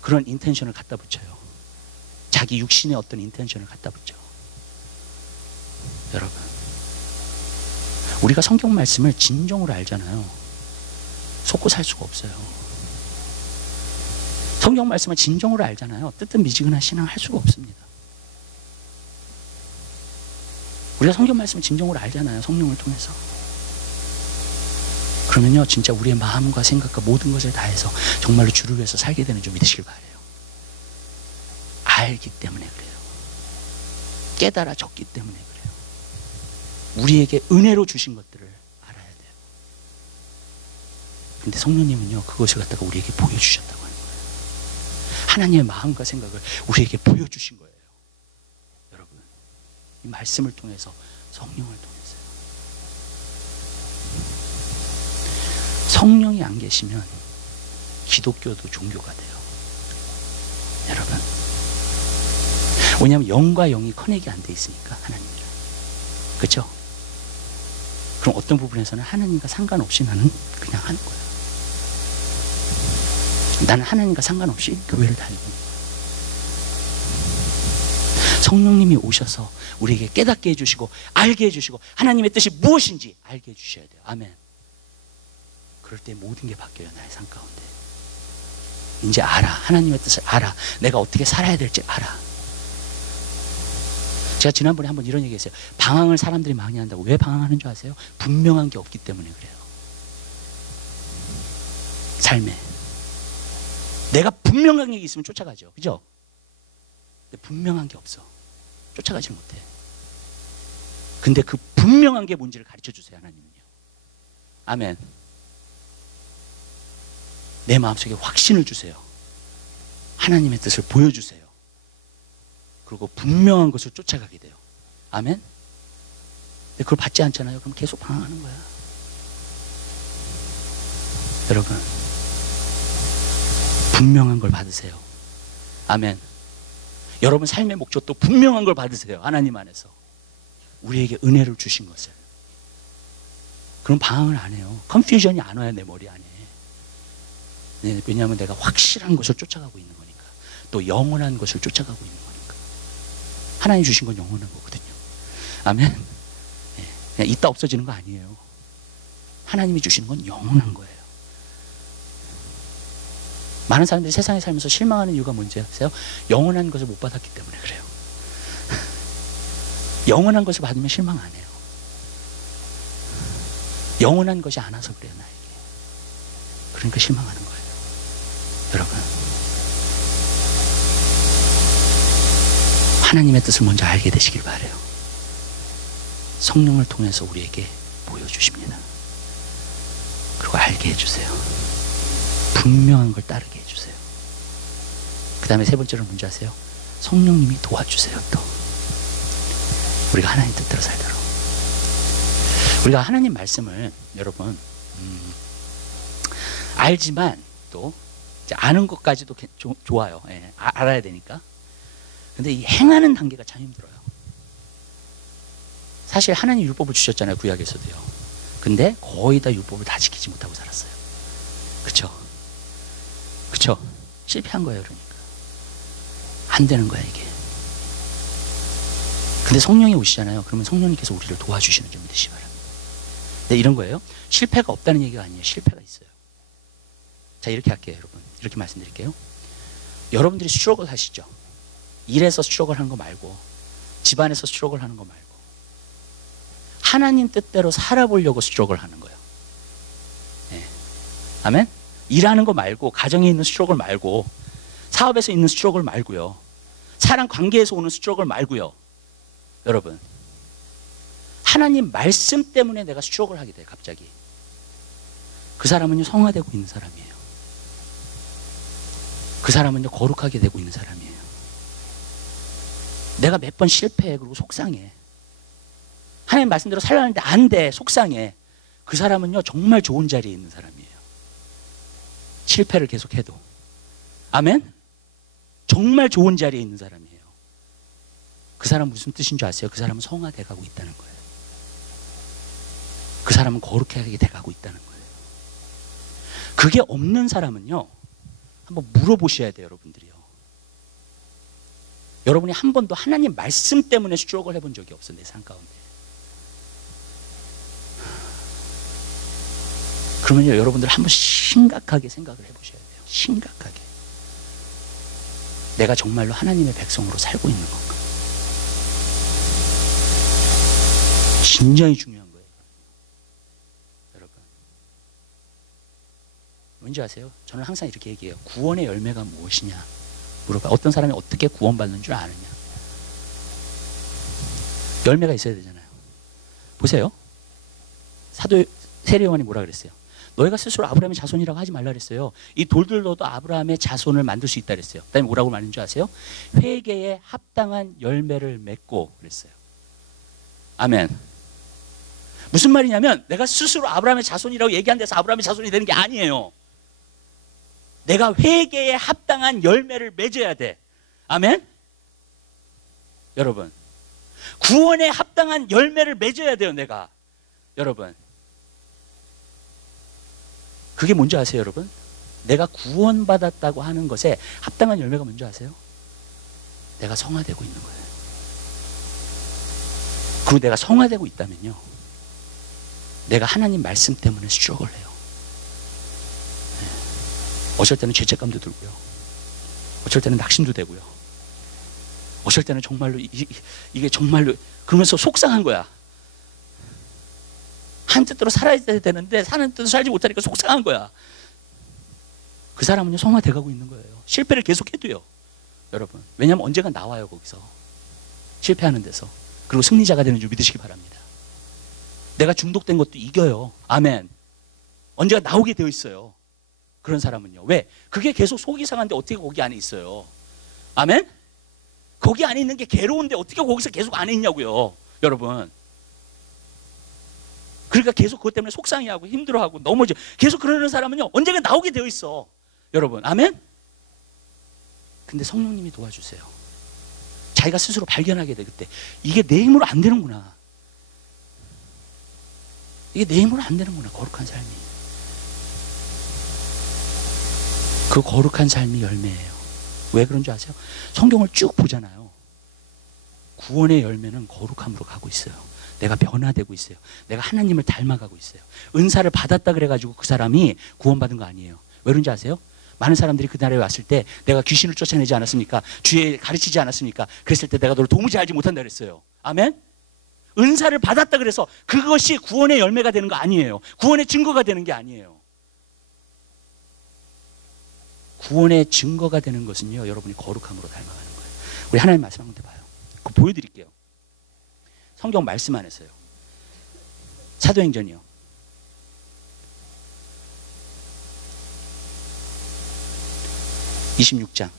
그런 인텐션을 갖다 붙여요. 자기 육신의 어떤 인텐션을 갖다 붙여. 여러분, 우리가 성경 말씀을 진정으로 알잖아요. 속고 살 수가 없어요. 성경 말씀을 진정으로 알잖아요. 뜨뜻미지근한 신앙을 할 수가 없습니다. 우리가 성경 말씀을 진정으로 알잖아요. 성령을 통해서. 그러면요, 진짜 우리의 마음과 생각과 모든 것을 다해서 정말로 주를 위해서 살게 되는 줄 믿으시길 바라요. 알기 때문에 그래요. 깨달아졌기 때문에 그래요. 우리에게 은혜로 주신 것들을 알아야 돼요. 근데 성령님은요, 그것을 갖다가 우리에게 보여주셨다고 하는 거예요. 하나님의 마음과 생각을 우리에게 보여주신 거예요. 여러분, 이 말씀을 통해서, 성령을 통해서요. 성령이 안 계시면 기독교도 종교가 돼요. 여러분, 왜냐하면 영과 영이 커넥이 안 돼 있으니까, 하나님이랑. 그렇죠? 그럼 어떤 부분에서는 하나님과 상관없이 나는 그냥 하는 거야. 나는 하나님과 상관없이 교회를 다니고 있는 거야. 성령님이 오셔서 우리에게 깨닫게 해주시고 알게 해주시고 하나님의 뜻이 무엇인지 알게 해주셔야 돼요. 아멘. 그럴 때 모든 게 바뀌어요. 나의 삶 가운데. 이제 알아. 하나님의 뜻을 알아. 내가 어떻게 살아야 될지 알아. 제가 지난번에 한번 이런 얘기 했어요. 방황을 사람들이 많이 한다고. 왜 방황하는 줄 아세요? 분명한 게 없기 때문에 그래요. 삶에. 내가 분명한 게 있으면 쫓아가죠. 그죠? 근데 분명한 게 없어. 쫓아가지 못해. 근데 그 분명한 게 뭔지를 가르쳐 주세요. 하나님은요. 아멘. 내 마음속에 확신을 주세요. 하나님의 뜻을 보여주세요. 그리고 분명한 것을 쫓아가게 돼요. 아멘? 근데 그걸 받지 않잖아요. 그럼 계속 방황하는 거야. 여러분, 분명한 걸 받으세요. 아멘. 여러분 삶의 목적도 분명한 걸 받으세요. 하나님 안에서. 우리에게 은혜를 주신 것을. 그럼 방황을 안 해요. 컨퓨전이 안 와요. 내 머리 안에. 네, 왜냐하면 내가 확실한 것을 쫓아가고 있는 거니까. 또 영원한 것을 쫓아가고 있는 거니까. 하나님 주신 건 영원한 거거든요. 아멘. 네, 그냥 있다 없어지는 거 아니에요. 하나님이 주시는 건 영원한 거예요. 많은 사람들이 세상에 살면서 실망하는 이유가 뭔지 아세요? 영원한 것을 못 받았기 때문에 그래요. 영원한 것을 받으면 실망 안 해요. 영원한 것이 안 와서 그래요, 나에게. 그러니까 실망하는 거예요. 여러분, 하나님의 뜻을 먼저 알게 되시길 바라요. 성령을 통해서 우리에게 보여주십니다. 그리고 알게 해주세요. 분명한 걸 따르게 해주세요. 그 다음에 세 번째로 뭔지 아세요? 성령님이 도와주세요. 또 우리가 하나님 뜻대로 살도록. 우리가 하나님 말씀을 여러분 알지만 또 아는 것까지도 좋아요. 예, 알아야 되니까. 근데 이 행하는 단계가 참 힘들어요. 사실 하나님 율법을 주셨잖아요, 구약에서도요. 근데 거의 다 율법을 다 지키지 못하고 살았어요. 그쵸? 그쵸? 실패한 거예요. 그러니까 안 되는 거야 이게. 근데 성령이 오시잖아요. 그러면 성령님께서 우리를 도와주시는 줄 믿으시 바랍니다. 네, 이런 거예요. 실패가 없다는 얘기가 아니에요. 실패가 있어요. 자, 이렇게 할게요. 여러분, 이렇게 말씀드릴게요. 여러분들이 스트러글 하시죠. 일에서 스트러글 하는 거 말고, 집안에서 스트러글 하는 거 말고, 하나님 뜻대로 살아보려고 스트러글 하는 거예요. 네. 아멘? 일하는 거 말고, 가정에 있는 스트러글 말고, 사업에서 있는 스트러글 말고요, 사람 관계에서 오는 스트러글 말고요. 여러분, 하나님 말씀 때문에 내가 스트러글 하게 돼요. 갑자기 그 사람은요 성화되고 있는 사람이에요. 그 사람은요 거룩하게 되고 있는 사람이에요. 내가 몇 번 실패해. 그리고 속상해. 하나님 말씀대로 살려는데 안 돼. 속상해. 그 사람은요 정말 좋은 자리에 있는 사람이에요. 실패를 계속해도. 아멘? 정말 좋은 자리에 있는 사람이에요. 그 사람은 무슨 뜻인 줄 아세요? 그 사람은 성화돼 가고 있다는 거예요. 그 사람은 거룩하게 돼 가고 있다는 거예요. 그게 없는 사람은요 한번 물어보셔야 돼요. 여러분들이요. 여러분이 한 번도 하나님 말씀 때문에 스트러글 해본 적이 없어. 내 삶 가운데. 그러면요 여러분들 한번 심각하게 생각을 해보셔야 돼요. 심각하게. 내가 정말로 하나님의 백성으로 살고 있는 건가? 굉장히 중요한 거예요. 여러분, 뭔지 아세요? 저는 항상 이렇게 얘기해요. 구원의 열매가 무엇이냐 물어봐. 어떤 사람이 어떻게 구원받는 줄 아느냐. 열매가 있어야 되잖아요. 보세요. 사도 세례요한이 뭐라 그랬어요? 너희가 스스로 아브라함의 자손이라고 하지 말라 그랬어요. 이 돌들로도 아브라함의 자손을 만들 수 있다 그랬어요. 그다음에 뭐라고 말하는 줄 아세요? 회개에 합당한 열매를 맺고 그랬어요. 아멘. 무슨 말이냐면 내가 스스로 아브라함의 자손이라고 얘기한 데서 아브라함의 자손이 되는 게 아니에요. 내가 회개에 합당한 열매를 맺어야 돼. 아멘? 여러분, 구원에 합당한 열매를 맺어야 돼요. 내가. 여러분, 그게 뭔지 아세요? 여러분, 내가 구원받았다고 하는 것에 합당한 열매가 뭔지 아세요? 내가 성화되고 있는 거예요. 그리고 내가 성화되고 있다면요 내가 하나님 말씀 때문에 스트러글 해요. 어쩔 때는 죄책감도 들고요. 어쩔 때는 낙심도 되고요. 어쩔 때는 정말로 이게 정말로 그러면서 속상한 거야. 한 뜻대로 살아야 되는데 사는 뜻대로 살지 못하니까 속상한 거야. 그 사람은요 성화돼 가고 있는 거예요. 실패를 계속해도요. 여러분, 왜냐하면 언젠가 나와요. 거기서 실패하는 데서. 그리고 승리자가 되는 줄 믿으시기 바랍니다. 내가 중독된 것도 이겨요. 아멘. 언제가 나오게 되어 있어요. 그런 사람은요. 왜? 그게 계속 속이 상한데 어떻게 거기 안에 있어요? 아멘? 거기 안에 있는 게 괴로운데 어떻게 거기서 계속 안에 있냐고요. 여러분. 그러니까 계속 그것 때문에 속상해하고 힘들어하고 넘어져. 계속 그러는 사람은요. 언제가 나오게 되어 있어. 여러분. 아멘? 근데 성령님이 도와주세요. 자기가 스스로 발견하게 돼. 그때 이게 내 힘으로 안 되는구나. 이게 내 힘으로 안 되는구나. 거룩한 삶이. 그 거룩한 삶이 열매예요. 왜 그런 줄 아세요? 성경을 쭉 보잖아요. 구원의 열매는 거룩함으로 가고 있어요. 내가 변화되고 있어요. 내가 하나님을 닮아가고 있어요. 은사를 받았다 그래가지고 그 사람이 구원받은 거 아니에요. 왜 그런지 아세요? 많은 사람들이 그 나라에 왔을 때 내가 귀신을 쫓아내지 않았습니까? 주에 가르치지 않았습니까? 그랬을 때 내가 너를 도무지 알지 못한다 그랬어요. 아멘? 은사를 받았다 그래서 그것이 구원의 열매가 되는 거 아니에요. 구원의 증거가 되는 게 아니에요. 구원의 증거가 되는 것은요 여러분이 거룩함으로 닮아가는 거예요. 우리 하나님 말씀 한 군데 봐요. 그거 보여드릴게요. 성경 말씀 안에서요. 사도행전이요. 26장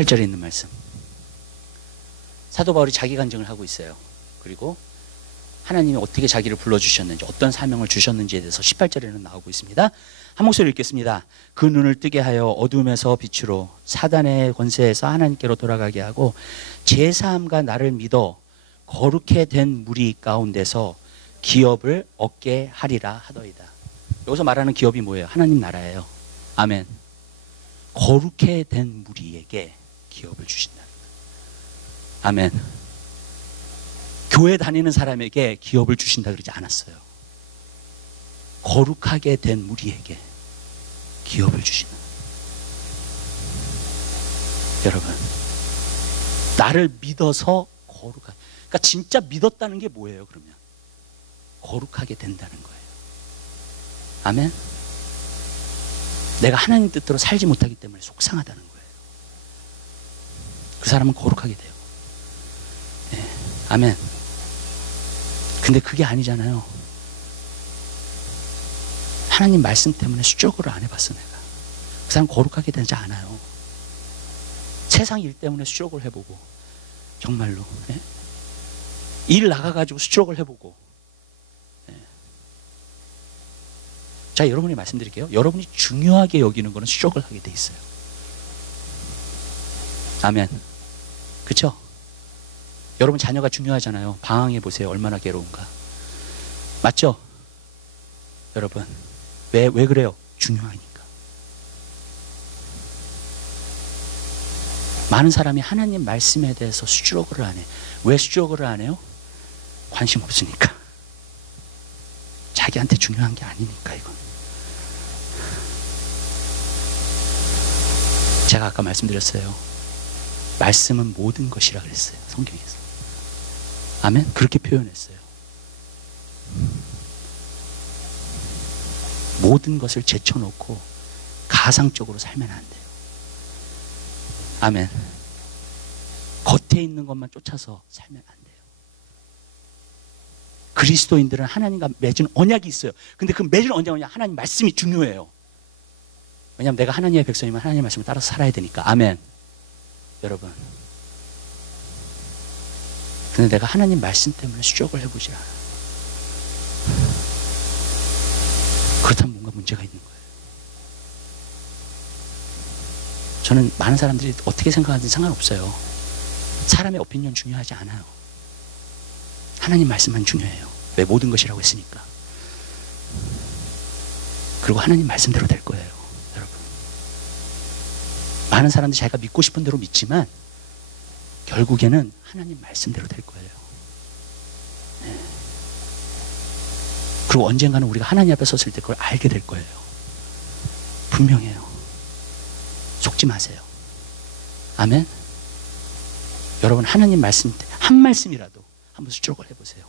18절에 있는 말씀. 사도 바울이 자기 간증을 하고 있어요. 그리고 하나님이 어떻게 자기를 불러주셨는지, 어떤 사명을 주셨는지에 대해서 18절에는 나오고 있습니다. 한 목소리 읽겠습니다. 그 눈을 뜨게 하여 어둠에서 빛으로, 사단의 권세에서 하나님께로 돌아가게 하고, 제사함과 나를 믿어 거룩해 된 무리 가운데서 기업을 얻게 하리라 하더이다. 여기서 말하는 기업이 뭐예요? 하나님 나라예요. 아멘. 거룩해 된 무리에게 기업을 주신다. 아멘. 교회 다니는 사람에게 기업을 주신다 그러지 않았어요. 거룩하게 된 무리에게 기업을 주시는. 여러분, 나를 믿어서 거룩하게. 그러니까 진짜 믿었다는 게 뭐예요, 그러면? 거룩하게 된다는 거예요. 아멘. 내가 하나님 뜻대로 살지 못하기 때문에 속상하다는 거예요. 그 사람은 거룩하게 돼요. 네. 아멘. 근데 그게 아니잖아요. 하나님 말씀 때문에 수적으로 안 해봤어 내가. 그 사람 거룩하게 되지 않아요. 세상 일 때문에 수적을 해보고, 정말로 예? 일 나가가지고 수적을 해보고. 예. 자, 여러분이 말씀드릴게요. 여러분이 중요하게 여기는 거는 수적을 하게 돼 있어요. 아멘. 그렇죠? 여러분 자녀가 중요하잖아요. 방황해 보세요. 얼마나 괴로운가. 맞죠? 여러분 왜 그래요? 중요하니까. 많은 사람이 하나님 말씀에 대해서 수주로그를 안 해. 왜 수주로그를 안 해요? 관심 없으니까. 자기한테 중요한 게 아니니까. 이건 제가 아까 말씀드렸어요. 말씀은 모든 것이라 그랬어요. 성경에서. 아멘? 그렇게 표현했어요. 모든 것을 제쳐놓고 가상적으로 살면 안 돼요. 아멘. 겉에 있는 것만 쫓아서 살면 안 돼요. 그리스도인들은 하나님과 맺은 언약이 있어요. 근데 그 맺은 언약은 하나님 말씀이 중요해요. 왜냐하면 내가 하나님의 백성이면 하나님의 말씀을 따라서 살아야 되니까. 아멘. 여러분, 근데 내가 하나님 말씀 때문에 수족을 해보지 않아. 그렇다면 뭔가 문제가 있는 거예요. 저는 많은 사람들이 어떻게 생각하는지 상관없어요. 사람의 오피니언 중요하지 않아요. 하나님 말씀만 중요해요. 왜? 모든 것이라고 했으니까. 그리고 하나님 말씀대로 될 거예요, 여러분. 많은 사람들이 자기가 믿고 싶은 대로 믿지만 결국에는 하나님 말씀대로 될 거예요. 네. 그리고 언젠가는 우리가 하나님 앞에 섰을 때 그걸 알게 될 거예요. 분명해요. 속지 마세요. 아멘. 여러분 하나님 말씀 한 말씀이라도 한번 수족을 해보세요.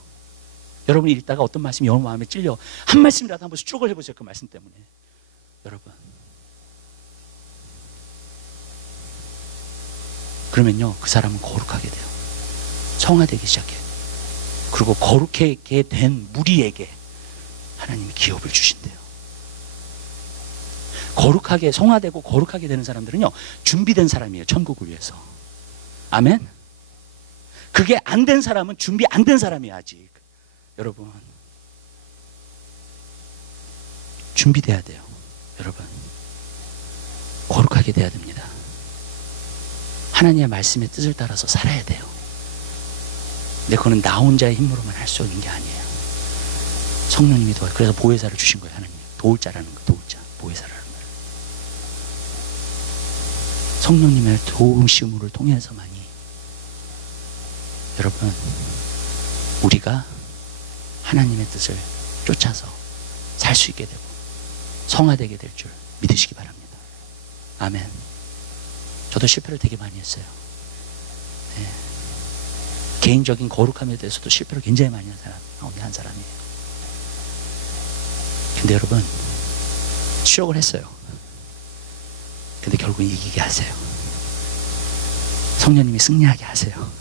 여러분이 읽다가 어떤 말씀이 여러분 마음에 찔려 한 말씀이라도 한번 수족을 해보세요. 그 말씀 때문에. 여러분, 그러면요 그 사람은 거룩하게 돼요. 성화되기 시작해요. 그리고 거룩하게 된 무리에게 하나님이 기업을 주신대요. 거룩하게 성화되고 거룩하게 되는 사람들은요 준비된 사람이에요. 천국을 위해서. 아멘. 그게 안 된 사람은 준비 안 된 사람이야. 아직. 여러분 준비돼야 돼요. 여러분 거룩하게 돼야 됩니다. 하나님의 말씀의 뜻을 따라서 살아야 돼요. 근데 그거는 나 혼자의 힘으로만 할 수 있는 게 아니에요. 성령님이 도와요. 그래서 보혜사를 주신 거예요. 하나님 도울 자라는 거. 도울 자. 보혜사라는 거예요. 성령님의 도우심을 통해서만이 여러분 우리가 하나님의 뜻을 쫓아서 살 수 있게 되고 성화되게 될 줄 믿으시기 바랍니다. 아멘. 저도 실패를 되게 많이 했어요. 네. 개인적인 거룩함에 대해서도 실패를 굉장히 많이 한 사람 가운데 한 사람이에요. 근데 여러분 수욕을 했어요. 근데 결국은 이기게 하세요. 성령님이 승리하게 하세요.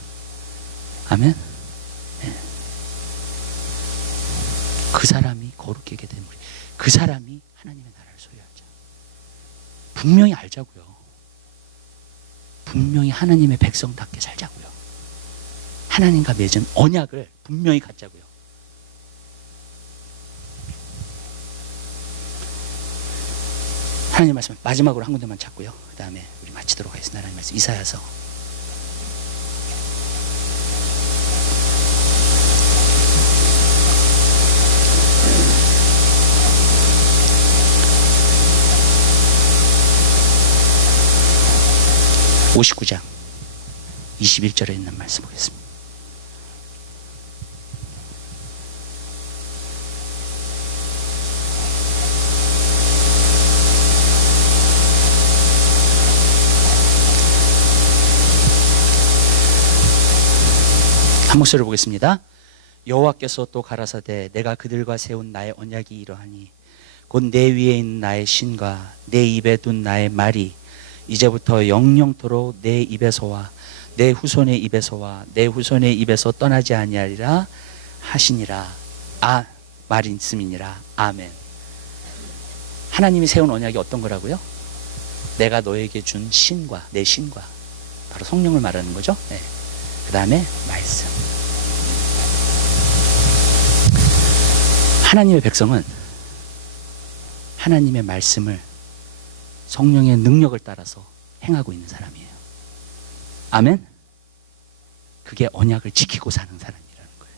아멘. 네. 그 사람이 거룩하게 된 우리, 그 사람이 하나님의 나라를 소유하자. 분명히 알자고요. 분명히 하나님의 백성답게 살자고요. 하나님과 맺은 언약을 분명히 갖자고요. 하나님 말씀 마지막으로 한 군데만 찾고요. 그 다음에 우리 마치도록 하겠습니다. 하나님 말씀 이사야서 59장 21절에 있는 말씀 보겠습니다. 한 목소리로 보겠습니다. 여호와께서 또 가라사대 내가 그들과 세운 나의 언약이 이러하니 곧 내 위에 있는 나의 신과 내 입에 둔 나의 말이 이제부터 영영토록 내 입에서와 내 후손의 입에서와 내 후손의 입에서 떠나지 아니하리라 하시니라. 말씀이니라. 아멘. 하나님이 세운 언약이 어떤 거라고요? 내가 너에게 준 신과 내 신과 바로 성령을 말하는 거죠. 네. 그 다음에 말씀. 하나님의 백성은 하나님의 말씀을 성령의 능력을 따라서 행하고 있는 사람이에요. 아멘? 그게 언약을 지키고 사는 사람이라는 거예요.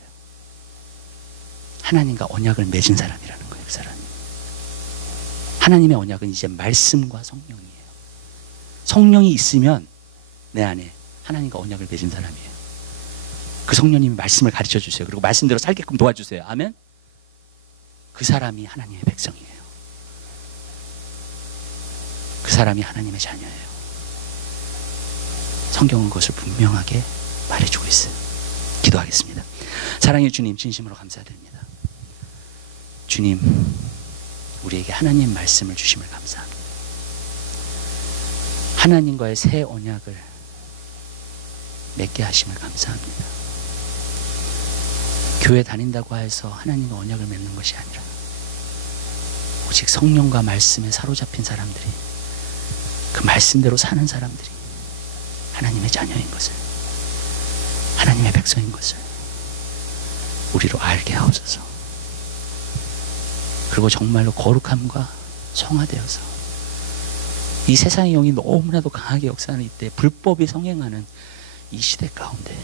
하나님과 언약을 맺은 사람이라는 거예요. 그 사람이. 하나님의 언약은 이제 말씀과 성령이에요. 성령이 있으면 내 안에 하나님과 언약을 맺은 사람이에요. 그 성령님이 말씀을 가르쳐 주세요. 그리고 말씀대로 살게끔 도와주세요. 아멘? 그 사람이 하나님의 백성이에요. 그 사람이 하나님의 자녀예요. 성경은 그것을 분명하게 말해주고 있어요. 기도하겠습니다. 사랑의 주님, 진심으로 감사드립니다. 주님, 우리에게 하나님 말씀을 주심을 감사합니다. 하나님과의 새 언약을 맺게 하심을 감사합니다. 교회 다닌다고 해서 하나님과 언약을 맺는 것이 아니라 오직 성령과 말씀에 사로잡힌 사람들이, 그 말씀대로 사는 사람들이 하나님의 자녀인 것을, 하나님의 백성인 것을 우리로 알게 하옵소서. 그리고 정말로 거룩함과 성화되어서 이 세상의 영이 너무나도 강하게 역사하는 이때 불법이 성행하는 이 시대 가운데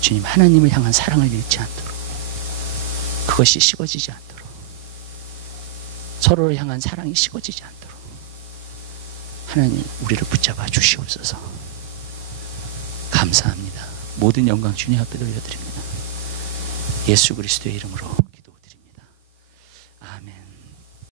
주님, 하나님을 향한 사랑을 잃지 않도록, 그것이 식어지지 않도록, 서로를 향한 사랑이 식어지지 않도록 하나님 우리를 붙잡아 주시옵소서. 감사합니다. 모든 영광 주님 앞에 돌려드립니다. 예수 그리스도의 이름으로